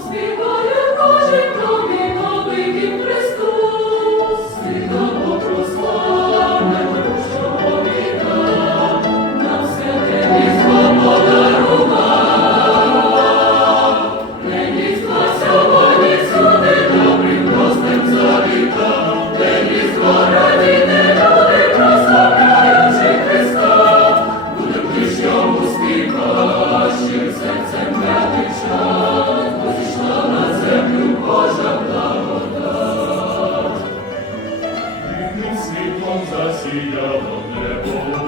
Співає кожен тобі, новий Христос, Сина Божого Богом засіяв небо.